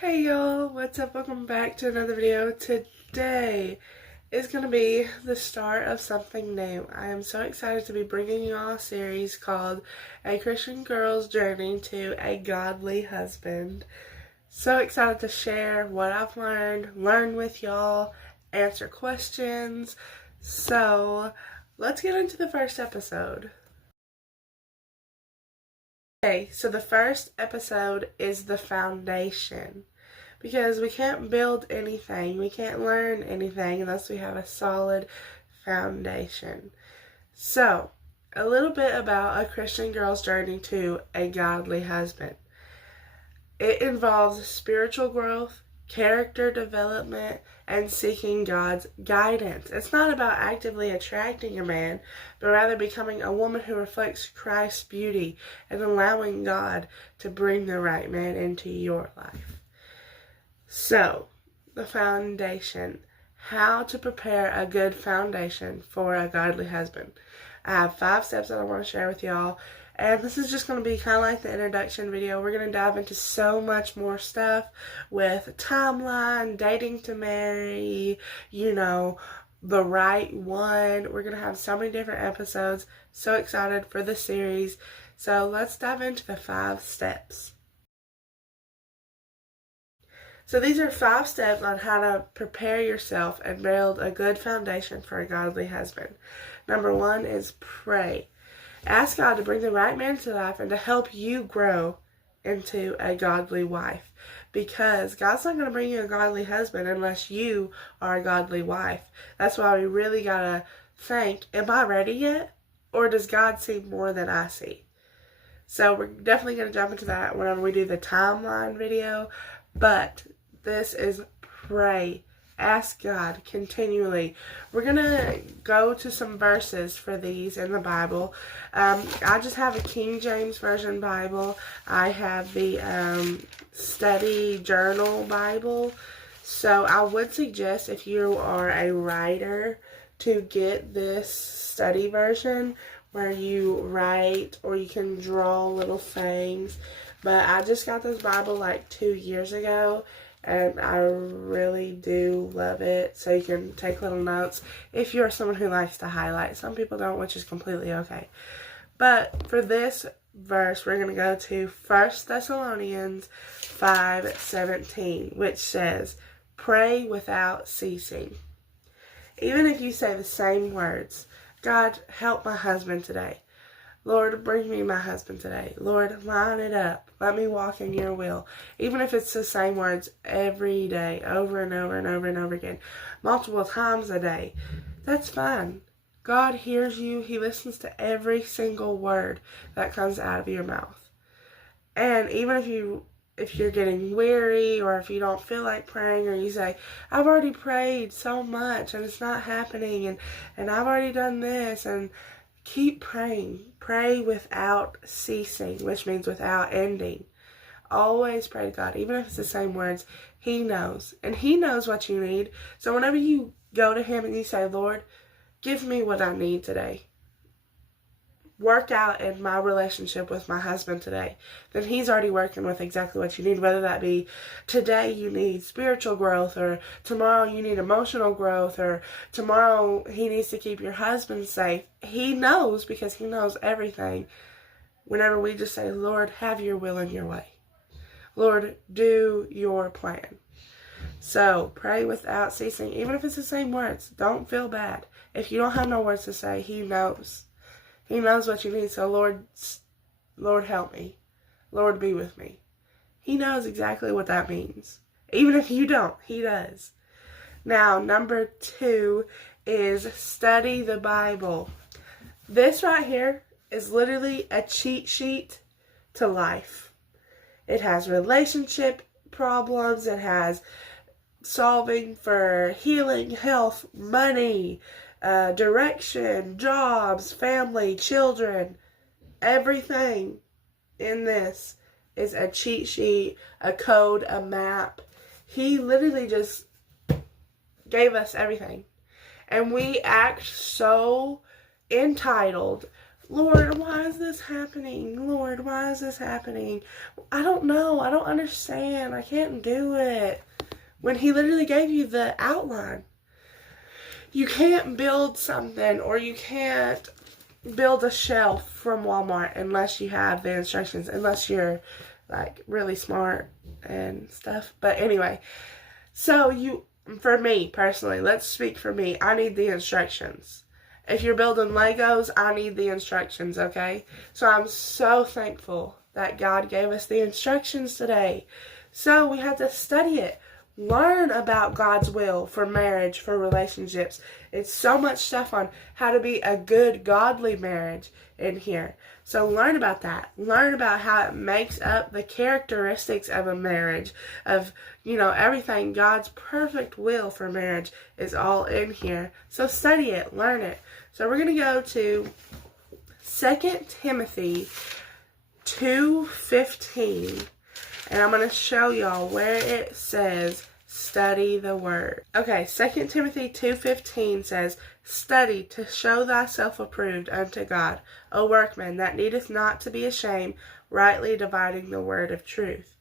Hey y'all, what's up? Welcome back to another video. Today is going to be the start of something new. I am so excited to be bringing you all a series called A Christian Girl's Journey to a Godly Husband. So excited to share what I've learn with y'all, answer questions. So let's get into the first episode. Okay, so the first episode is the foundation. Because we can't build anything, we can't learn anything unless we have a solid foundation. So, a little bit about a Christian girl's journey to a godly husband. It involves spiritual growth, character development, and seeking God's guidance. It's not about actively attracting a man, but rather becoming a woman who reflects Christ's beauty and allowing God to bring the right man into your life. So, the foundation. How to prepare a good foundation for a godly husband. I have 5 steps that I want to share with y'all. And this is just going to be kind of like the introduction video. We're going to dive into so much more stuff with timeline, dating to marry, the right one. We're going to have so many different episodes. So excited for the series. So let's dive into the 5 steps. So these are 5 steps on how to prepare yourself and build a good foundation for a godly husband. Number 1 is pray. Ask God to bring the right man into life and to help you grow into a godly wife. Because God's not going to bring you a godly husband unless you are a godly wife. That's why we really got to think, am I ready yet? Or does God see more than I see? So we're definitely going to jump into that whenever we do the timeline video. But this is pray. Ask God continually. We're going to go to some verses for these in the Bible. I just have a King James Version Bible. I have the study journal Bible. So I would suggest if you are a writer to get this study version where you write or you can draw little things. But I just got this Bible like 2 years ago, and I really do love it. So you can take little notes if you're someone who likes to highlight. Some people don't, which is completely okay. But for this verse, we're going to go to 1 Thessalonians 5:17, which says, pray without ceasing. Even if you say the same words, God, help my husband today. Lord, bring me my husband today. Lord, line it up. Let me walk in your will. Even if it's the same words every day, over and over and over and over again, multiple times a day, that's fine. God hears you. He listens to every single word that comes out of your mouth. And even if you're getting weary or if you don't feel like praying or you say, I've already prayed so much and it's not happening and I've already done this, and keep praying. Pray without ceasing, which means without ending. Always pray to God. Even if it's the same words, He knows. And He knows what you need. So whenever you go to Him and you say, Lord, give me what I need today. Work out in my relationship with my husband today. Then He's already working with exactly what you need. Whether that be today you need spiritual growth, or tomorrow you need emotional growth, or tomorrow He needs to keep your husband safe. He knows, because He knows everything. Whenever we just say, Lord, have your will and your way. Lord, do your plan. So pray without ceasing. Even if it's the same words, don't feel bad. If you don't have no words to say, He knows. He knows what you need. So Lord, help me. Lord, be with me. He knows exactly what that means. Even if you don't, He does. Now, number 2 is study the Bible. This right here is literally a cheat sheet to life. It has relationship problems. It has solving for healing, health, money, direction, jobs, family, children. Everything in this is a cheat sheet, a code, a map. He literally just gave us everything. And we act so entitled Lord, why is this happening? Lord, why is this happening? I don't know. I don't understand. I can't do it. When he literally gave you the outline. You can't build something, or you can't build a shelf from Walmart unless you have the instructions, unless you're like really smart and stuff. But anyway, so for me personally, let's speak for me. I need the instructions. If you're building Legos, I need the instructions, okay? So I'm so thankful that God gave us the instructions today. So we have to study it. Learn about God's will for marriage, for relationships. It's so much stuff on how to be a good, godly marriage in here. So learn about that. Learn about how it makes up the characteristics of a marriage, of, everything. God's perfect will for marriage is all in here. So study it, learn it. So we're going to go to 2 Timothy 2:15. And I'm going to show y'all where it says, study the word. Okay, 2 Timothy 2:15 says, study to show thyself approved unto God, a workman that needeth not to be ashamed, rightly dividing the word of truth.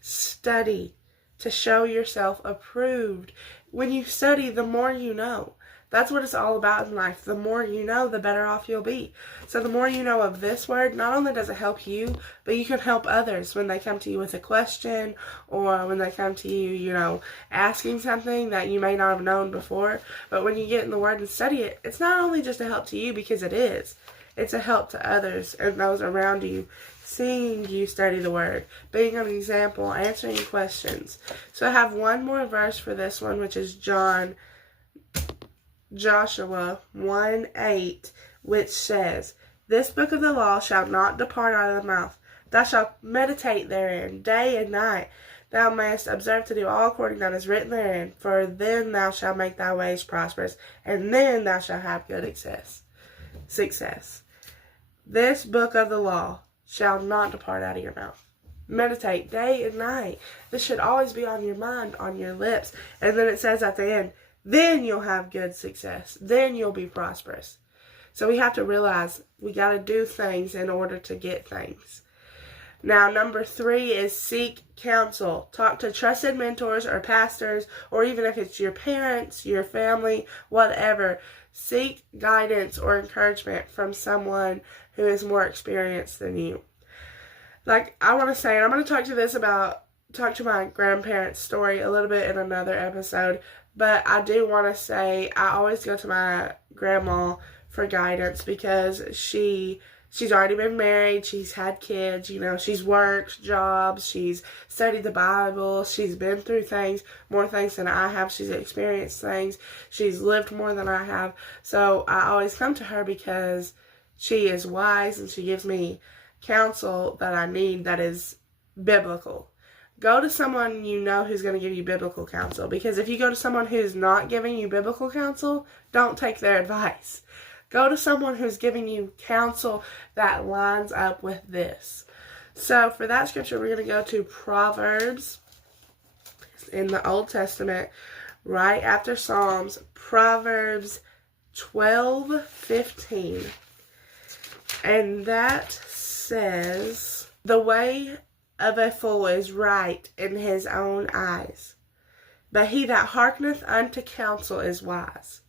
Study to show yourself approved. When you study, the more you know. That's what it's all about in life. The more you know, the better off you'll be. So the more you know of this word, not only does it help you, but you can help others when they come to you with a question, or when they come to you, asking something that you may not have known before. But when you get in the word and study it, it's not only just a help to you, because it is. It's a help to others and those around you, seeing you study the word, being an example, answering questions. So I have one more verse for this one, which is Joshua 1:8, which says, this book of the law shall not depart out of the mouth. Thou shalt meditate therein day and night. Thou mayest observe to do all according that is written therein. For then thou shalt make thy ways prosperous, and then thou shalt have good success. This book of the law shall not depart out of your mouth. Meditate day and night. This should always be on your mind, on your lips. And then it says at the end, then you'll have good success. Then you'll be prosperous. So we have to realize we got to do things in order to get things. Now, number 3 is seek counsel. Talk to trusted mentors or pastors, or even if it's your parents, your family, whatever. Seek guidance or encouragement from someone who is more experienced than you. Like I want to say, and I'm going to talk to my grandparents' story a little bit in another episode. But I do want to say I always go to my grandma for guidance, because she's already been married, she's had kids, she's worked jobs, she's studied the Bible, she's been through more things than I have, she's experienced things, she's lived more than I have. So I always come to her because she is wise and she gives me counsel that I need that is biblical. Go to someone who's going to give you biblical counsel. Because if you go to someone who's not giving you biblical counsel, don't take their advice. Go to someone who's giving you counsel that lines up with this. So for that scripture, we're going to go to Proverbs in the Old Testament, right after Psalms, Proverbs 12:15. And that says, the way of a fool is right in his own eyes, but he that hearkeneth unto counsel is wise.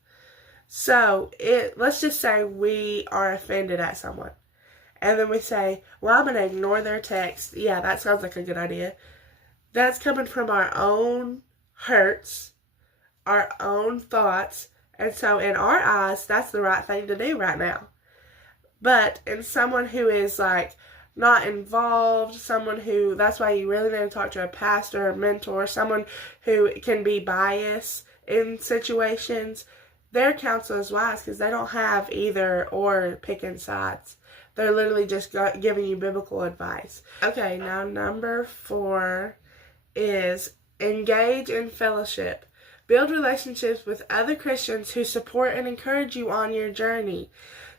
So let's just say we are offended at someone, and then we say, well, I'm going to ignore their text. Yeah, that sounds like a good idea. That's coming from our own hurts, our own thoughts, and so in our eyes, that's the right thing to do right now. But in someone who is like not involved, that's why you really need to talk to a pastor, a mentor, someone who can be biased in situations. Their counsel is wise because they don't have either or picking sides. They're literally just giving you biblical advice. Okay, now number 4 is engage in fellowship. Build relationships with other Christians who support and encourage you on your journey.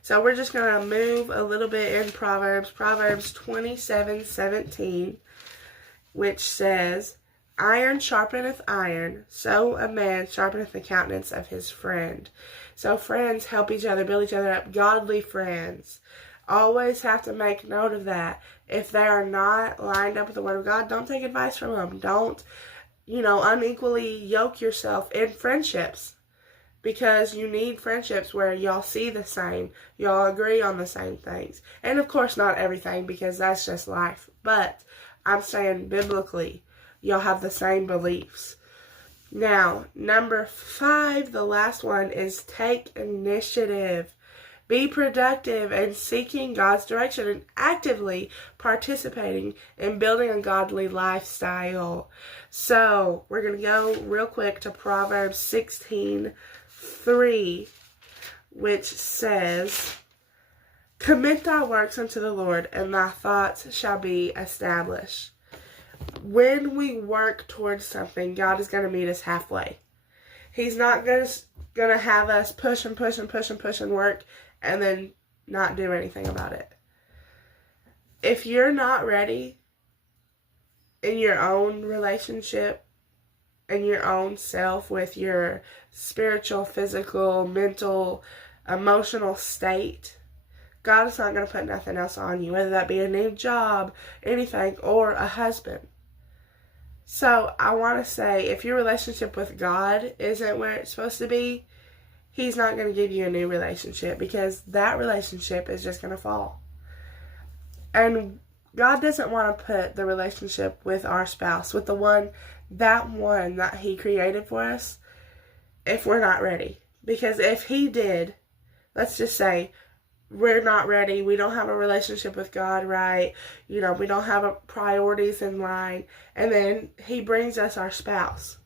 So we're just going to move a little bit in Proverbs 27:17, which says, iron sharpeneth iron, so a man sharpeneth the countenance of his friend. So friends help each other, build each other up, godly friends. Always have to make note of that. If they are not lined up with the Word of God, don't take advice from them. Don't, unequally yoke yourself in friendships. Because you need friendships where y'all see the same. Y'all agree on the same things. And of course not everything, because that's just life. But I'm saying biblically, y'all have the same beliefs. Now, number 5, the last one, is take initiative. Be productive in seeking God's direction and actively participating in building a godly lifestyle. So, we're going to go real quick to Proverbs 16:3, which says, "Commit thy works unto the Lord, and thy thoughts shall be established." When we work towards something, God is going to meet us halfway. He's not going to have us push and push and push and push and work and then not do anything about it. If you're not ready in your own relationship, in your own self, with your spiritual, physical, mental, emotional state, God is not going to put nothing else on you, whether that be a new job, anything, or a husband. So I want to say, if your relationship with God isn't where it's supposed to be, He's not going to give you a new relationship, because that relationship is just going to fall. And God doesn't want to put the relationship with our spouse, with the one that He created for us, if we're not ready. Because if He did, let's just say, we're not ready, we don't have a relationship with God right, we don't have priorities in line, and then He brings us our spouse.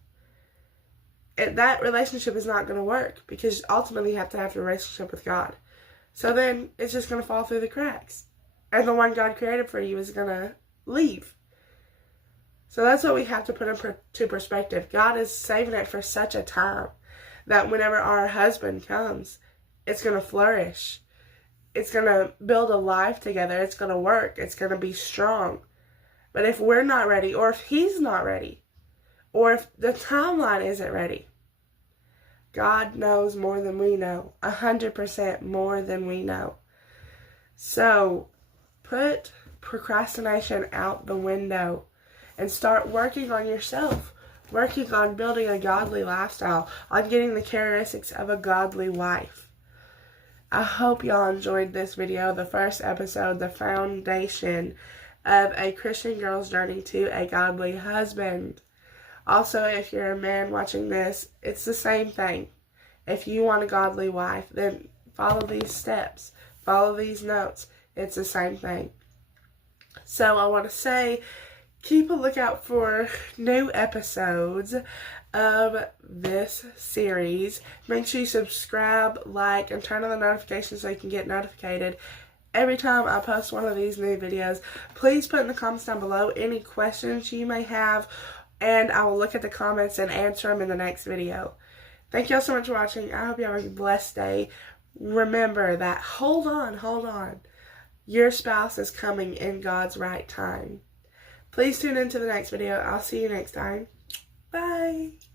That relationship is not going to work, because ultimately you have to have a relationship with God. So then it's just going to fall through the cracks. And the one God created for you is going to leave. So that's what we have to put into perspective. God is saving it for such a time that whenever our husband comes, it's going to flourish. It's going to build a life together. It's going to work. It's going to be strong. But if we're not ready, or if He's not ready, or if the timeline isn't ready, God knows more than we know. 100% more than we know. So, put procrastination out the window and start working on yourself. Working on building a godly lifestyle. On getting the characteristics of a godly wife. I hope y'all enjoyed this video. The first episode, the foundation of a Christian girl's journey to a godly husband. Also, if you're a man watching this, it's the same thing. If you want a godly wife, then follow these steps. Follow these notes. It's the same thing. So I want to say, keep a lookout for new episodes of this series. Make sure you subscribe, like, and turn on the notifications so you can get notified every time I post one of these new videos. Please put in the comments down below any questions you may have, and I will look at the comments and answer them in the next video. Thank y'all so much for watching. I hope you have a blessed day. Remember that, hold on. Your spouse is coming in God's right time. Please tune into the next video. I'll see you next time. Bye.